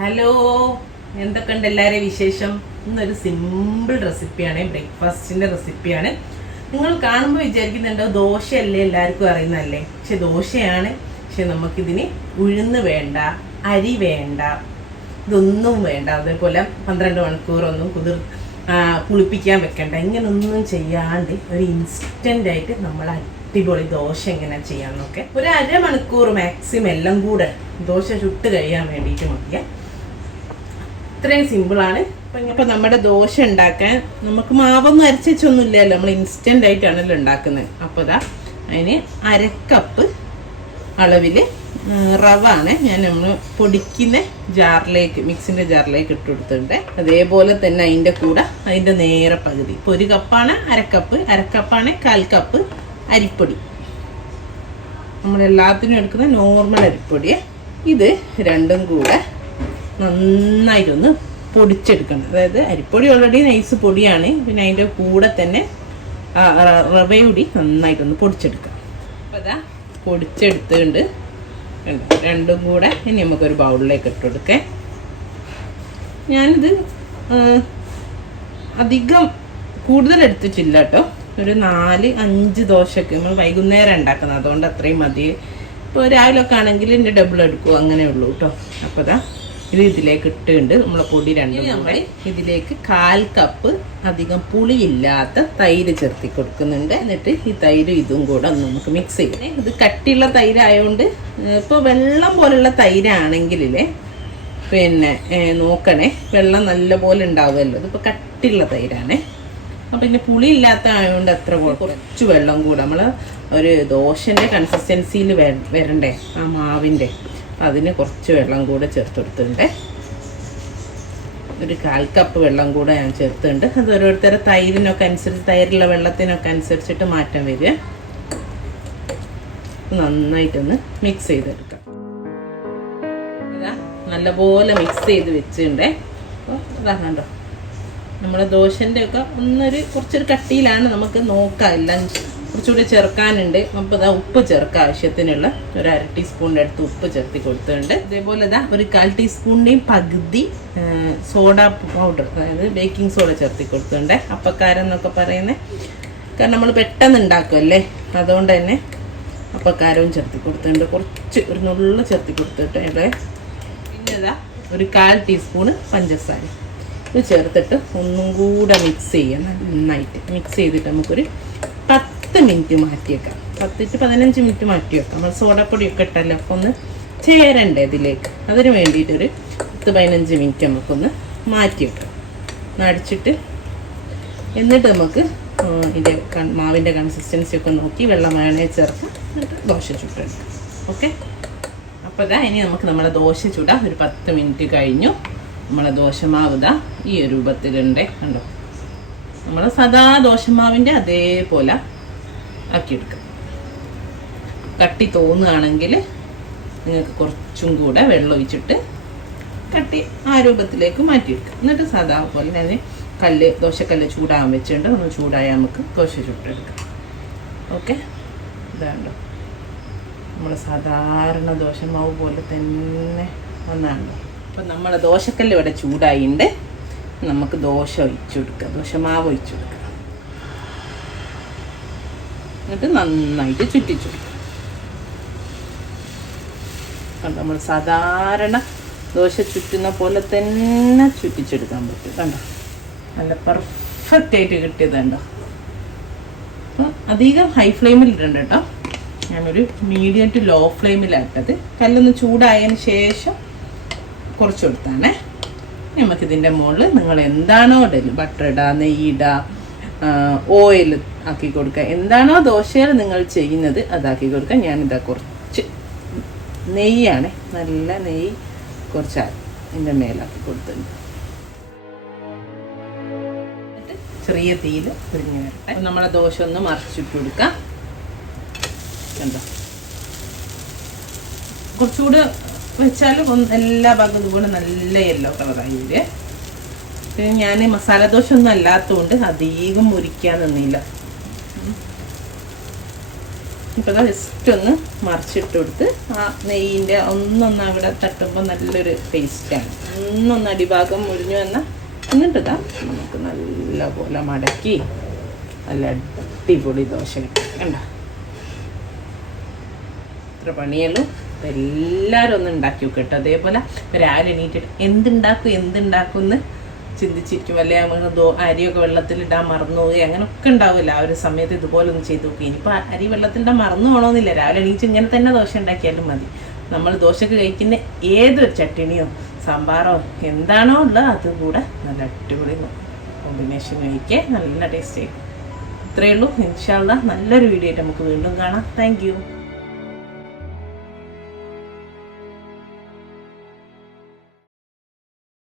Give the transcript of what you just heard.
Hello എന്തൊക്കെയുണ്ട് എല്ലാവരെയും വിശേഷം? ഇന്നൊരു സിമ്പിൾ റെസിപ്പിയാണ് ബ്രേക്ക്ഫാസ്റ്റിന്റെ റെസിപ്പിയാണ് നിങ്ങൾ കാണുമ്പോൾ വിചാരിക്കുന്നുണ്ടോ ദോശയല്ലേ എല്ലാവർക്കും അറിയുന്നതല്ലേ? പക്ഷെ ദോശയാണ്. പക്ഷെ നമുക്കിതിന് ഉഴുന്ന് വേണ്ട അരി വേണ്ട ഇതൊന്നും വേണ്ട. അതേപോലെ പന്ത്രണ്ട് മണിക്കൂറൊന്നും കുതിർ പുളിപ്പിക്കാൻ വെക്കണ്ട. ഇങ്ങനൊന്നും ചെയ്യാണ്ട് ഒരു ഇൻസ്റ്റന്റ് ആയിട്ട് നമ്മൾ അടിപൊളി ദോശ എങ്ങനെ ചെയ്യാമെന്നൊക്കെ ഒരു അരമണിക്കൂർ മാക്സിമം എല്ലാം കൂടെ ദോശ ചുട്ട് കഴിയാൻ വേണ്ടിയിട്ട് മതിയാ. ഇത്രയും സിമ്പിളാണ് അപ്പം നമ്മുടെ ദോശ ഉണ്ടാക്കാൻ നമുക്ക് മാവൊന്നും അരച്ചൊന്നും ഇല്ലല്ലോ നമ്മൾ ഇൻസ്റ്റന്റ് ആയിട്ടാണല്ലോ ഉണ്ടാക്കുന്നത്. അപ്പോൾ ഇതാ അതിന് അരക്കപ്പ് അളവിൽ റവ ആണ് ഞാൻ നമ്മൾ പൊടിക്കുന്ന ജാറിലേക്ക് മിക്സിന്റെ ജാറിലേക്ക് ഇട്ട് കൊടുത്തിട്ടുണ്ട്. അതേപോലെ തന്നെ അതിന്റെ കൂടെ അതിന്റെ നേരെ പകുതി. ഇപ്പോൾ ഒരു കപ്പാണ് അരക്കപ്പ് അരക്കപ്പാണ് കാൽ കപ്പ് അരിപ്പൊടി. നമ്മളെല്ലാത്തിനും എടുക്കുന്ന നോർമൽ അരിപ്പൊടി ഇത് രണ്ടും കൂടെ നന്നായിട്ടൊന്ന് പൊടിച്ചെടുക്കണം. അതായത് അരിപ്പൊടി ഓൾറെഡി നൈസ് പൊടിയാണ്. പിന്നെ അതിന്റെ കൂടെ തന്നെ ആ റ- റവയൂടി നന്നായിട്ടൊന്ന് പൊടിച്ചെടുക്കാം. അപ്പോൾ അതാ പൊടിച്ചെടുത്തുകൊണ്ട് കണ്ടോ? രണ്ടും കൂടെ ഇനി നമുക്കൊരു ബൗളിലേക്ക് ഇട്ട് കൊടുക്കേ. ഞാനിത് അധികം കൂടുതൽ എടുത്തിട്ടില്ല കേട്ടോ. ഒരു നാല് അഞ്ച് ദോശക്ക് നമ്മൾ വൈകുന്നേരം ഉണ്ടാക്കുന്നത്. അതുകൊണ്ട് അത്രയും മതി. ഇപ്പോൾ രാവിലെ ഒക്കെ ആണെങ്കിൽ എന്റെ ഡബിൾ എടുക്കും അങ്ങനെ ഉള്ളൂ കേട്ടോ. അപ്പോൾ അതാ ഇത് ഇതിലേക്ക് ഇട്ടുണ്ട് നമ്മളെ പൊടി രണ്ടും ഇതിലേക്ക് കാൽ കപ്പ് അധികം പുളിയില്ലാത്ത തൈര് ചേർത്തി കൊടുക്കുന്നുണ്ട്. എന്നിട്ട് ഈ തൈര് ഇതും കൂടെ ഒന്ന് നമുക്ക് മിക്സ് ചെയ്യണം ഇത് കട്ടിയുള്ള തൈരായതുകൊണ്ട് ഇപ്പോൾ വെള്ളം പോലുള്ള തൈരാണെങ്കിലേ പിന്നെ നോക്കണേ വെള്ളം നല്ല പോലെ ഉണ്ടാവുമല്ലോ. ഇതിപ്പോൾ കട്ടിയുള്ള തൈരാണേ. അപ്പം പിന്നെ പുളി ഇല്ലാത്ത ആയതുകൊണ്ട് അത്ര കുറച്ച് വെള്ളം കൂടെ നമ്മൾ ഒരു ദോശന്റെ കൺസിസ്റ്റൻസിയിൽ വരണ്ടേ ആ മാവിന്റെ അതിന് കുറച്ച് വെള്ളം കൂടെ ചേർത്തെടുത്തിട്ടുണ്ട്. ഒരു കാൽ കപ്പ് വെള്ളം കൂടെ ഞാൻ ചേർത്തിട്ടുണ്ട്. അത് ഓരോരുത്തരുടെ തൈരിനൊക്കെ അനുസരിച്ച് തൈരിലുള്ള വെള്ളത്തിനൊക്കെ അനുസരിച്ചിട്ട് മാറ്റം വരിക. നന്നായിട്ടൊന്ന് മിക്സ് ചെയ്തെടുക്കാം. നല്ലപോലെ മിക്സ് ചെയ്ത് വെച്ചിട്ടുണ്ടേ. അപ്പോൾ ഇതാ കണ്ടോ? നമ്മുടെ ദോശന്റെ ഒക്കെ ഒന്നൊരു കുറച്ചൊരു കട്ടിയിലാണ് നമുക്ക് നോക്കാം. എല്ലാം കുറച്ചുകൂടി ചേർക്കാനുണ്ട്. അപ്പോൾ ഇതാ ഉപ്പ് ചേർക്കുക ആവശ്യത്തിനുള്ള. ഒരു അര ടീസ്പൂണിന്റെ അടുത്ത് ഉപ്പ് ചേർത്തി കൊടുത്തിട്ടുണ്ട്. അതേപോലെ ഇതാ ഒരു കാൽ ടീസ്പൂണിന്റെയും പകുതി സോഡ പൗഡർ അതായത് ബേക്കിംഗ് സോഡ ചേർത്തി കൊടുത്തിട്ടുണ്ട്. അപ്പക്കാരം എന്നൊക്കെ പറയുന്നത് കാരണം നമ്മൾ പെട്ടെന്ന് ഉണ്ടാക്കുമല്ലേ അതുകൊണ്ട് തന്നെ അപ്പക്കാരവും ചേർത്തി കൊടുത്തിട്ടുണ്ട്. കുറച്ച് ഒരു നുള്ളു ചേർത്തി കൊടുത്തിട്ട് ഇവിടെ പിന്നെ ഇതാ ഒരു കാൽ ടീസ്പൂണ് പഞ്ചസാര. ഇത് ചേർത്തിട്ട് ഒന്നും കൂടെ മിക്സ് ചെയ്യാം. നന്നായിട്ട് മിക്സ് ചെയ്തിട്ട് നമുക്കൊരു പത്ത് മിനിറ്റ് മാറ്റിയേക്കാം പത്ത് ടു പതിനഞ്ച് മിനിറ്റ് മാറ്റി വെക്കാം. നമ്മൾ സോഡപ്പൊടിയൊക്കെ ഇട്ടല്ലോ അപ്പോൾ ഒന്ന് ചേരണ്ടേ ഇതിലേക്ക്? അതിന് വേണ്ടിയിട്ടൊരു പത്ത് പതിനഞ്ച് മിനിറ്റ് നമുക്കൊന്ന് മാറ്റി വെക്കാം. അടിച്ചിട്ട് എന്നിട്ട് നമുക്ക് ഇതിന്റെ മാവിന്റെ കൺസിസ്റ്റൻസി ഒക്കെ നോക്കി വെള്ളം വേണേ ചേർത്ത് എന്നിട്ട് ദോശ ചുട്ടെടുക്കാം ഓക്കെ അപ്പോൾ ഇതാ ഇനി നമുക്ക് നമ്മുടെ ദോശ ചുടാം. ഒരു പത്ത് മിനിറ്റ് കഴിഞ്ഞു. നമ്മളെ ദോശമാവ് ഇതാ ഈ രൂപത്തിലുണ്ട്. കണ്ടോ? നമ്മൾ സദാ ദോശമാവിന്റെ അതേപോലെ ആക്കിയെടുക്കാം. കട്ടി തോന്നുകയാണെങ്കിൽ നിങ്ങൾക്ക് കുറച്ചും കൂടെ വെള്ളം ഒഴിച്ചിട്ട് കട്ടി ആ രൂപത്തിലേക്ക് മാറ്റിയെടുക്കുക എന്നിട്ട് സാധാ പോലെ ഞാൻ കല്ല് ദോശക്കല്ല് ചൂടാകാൻ വെച്ചിട്ടുണ്ട്. ഒന്ന് ചൂടായാൽ നമുക്ക് ദോശ ചുട്ടെടുക്കാം. ഓക്കെ? ഇതാണ്ടോ. നമ്മൾ സാധാരണ ദോശമാവ് പോലെ തന്നെ വന്നാണല്ലോ അപ്പം നമ്മൾ ദോശക്കല്ല് ഇവിടെ ചൂടായിണ്ട്. നമുക്ക് ദോശ ഒഴിച്ചു കൊടുക്കുക ദോശമാവ് ഒഴിച്ചു കൊടുക്കുക എന്നിട്ട് നന്നായിട്ട് ചുറ്റിച്ചു. കണ്ടോ നമ്മൾ സാധാരണ ദോശ ചുറ്റുന്ന പോലെ തന്നെ ചുറ്റിച്ചെടുക്കാൻ പറ്റും. കണ്ടോ? നല്ല പെർഫെക്റ്റ് ആയിട്ട് കിട്ടിയതുണ്ടോ അപ്പോൾ അധികം ഹൈ ഫ്ലെയിമിൽ ഇടണ്ട കേട്ടോ. ഞാനൊരു മീഡിയം ടു ലോ ഫ്ലെയിമിലാക്കത് കല്ലൊന്ന് ചൂടായതിന് ശേഷം കുറച്ച് കൊടുത്താണേ. നമുക്കിതിന്റെ മുകളിൽ നിങ്ങൾ എന്താണോ ഇടൽ. ബട്ടർ ഇടുക നെയ്യ് ഇടുക ഓയിൽ ആക്കി കൊടുക്കുക. എന്താണോ ദോശയിൽ നിങ്ങൾ ചെയ്യുന്നത് അതാക്കി കൊടുക്കുക. ഞാനിതാ കുറച്ച് നെയ്യാണ്. നല്ല നെയ്യ് കുറച്ച് ഇതിന്റെ മേലാക്കി കൊടുത്തിട്ടുണ്ട്. ചെറിയ തീയിൽ പിരിഞ്ഞ് വരട്ടെ. അപ്പം നമ്മളെ ദോശ ഒന്ന് മറിച്ചിട്ട് കൊടുക്കാം. കണ്ടോ? കുറച്ചുകൂടെ വെച്ചാൽ എല്ലാ ഭാഗത്തും കൂടെ നല്ല യെല്ലോ കളറായി വരെ പിന്നെ ഞാൻ മസാല ദോശ ഒന്നും അല്ലാത്തതുകൊണ്ട് അധികം മുരിക്കാൻ നിന്നില്ല. ഇപ്പോൾ ജസ്റ്റ് ഒന്ന് മറിച്ചിട്ട് കൊടുത്ത് ആ നെയ്യിന്റെ ഒന്നൊന്ന് അവിടെ തട്ടുമ്പോൾ നല്ലൊരു ടേസ്റ്റാണ് ഒന്നൊന്ന് അടിഭാഗം മുരിഞ്ഞു വന്നാൽ എന്നിട്ട് ഇതാ നമുക്ക് നല്ല പോലെ മടക്കി നല്ല അടിപൊളി ദോശ കണ്ട? ഇത്ര പണിയുള്ളൂ. എല്ലാവരും ഒന്ന് ഉണ്ടാക്കി നോക്കട്ടെ അതേപോലെ രാവിലെ എണീറ്റിട്ട് എന്തുണ്ടാക്കും എന്തുണ്ടാക്കും എന്ന് ചിന്തിച്ചിരിക്കും. അല്ലെ നമ്മൾ അരിയൊക്കെ വെള്ളത്തിലിടാൻ മറന്നു പോയി. അങ്ങനെയൊക്കെ ഉണ്ടാവില്ല ആ ഒരു സമയത്ത് ഇതുപോലെ ഒന്ന് ചെയ്ത് നോക്കി. ഇനിയിപ്പോൾ അരി വെള്ളത്തിലിടാൻ മറന്നു പോകണമെന്നില്ല രാവിലെ എണീച്ച് ഇങ്ങനെ തന്നെ ദോശ ഉണ്ടാക്കിയാലും മതി. നമ്മൾ ദോശക്ക് കഴിക്കുന്ന ഏതൊരു ചട്ടിണിയോ സാമ്പാറോ എന്താണോ ഉള്ളത് അത് കൂടെ നല്ല അടിപൊളി കോമ്പിനേഷൻ കഴിക്കേ നല്ല ടേസ്റ്റ് ചെയ്യും ഇത്രയേ ഉള്ളൂ. ഇൻഷാല്ല നല്ലൊരു വീഡിയോ ആയിട്ട് നമുക്ക് വീണ്ടും കാണാം. താങ്ക്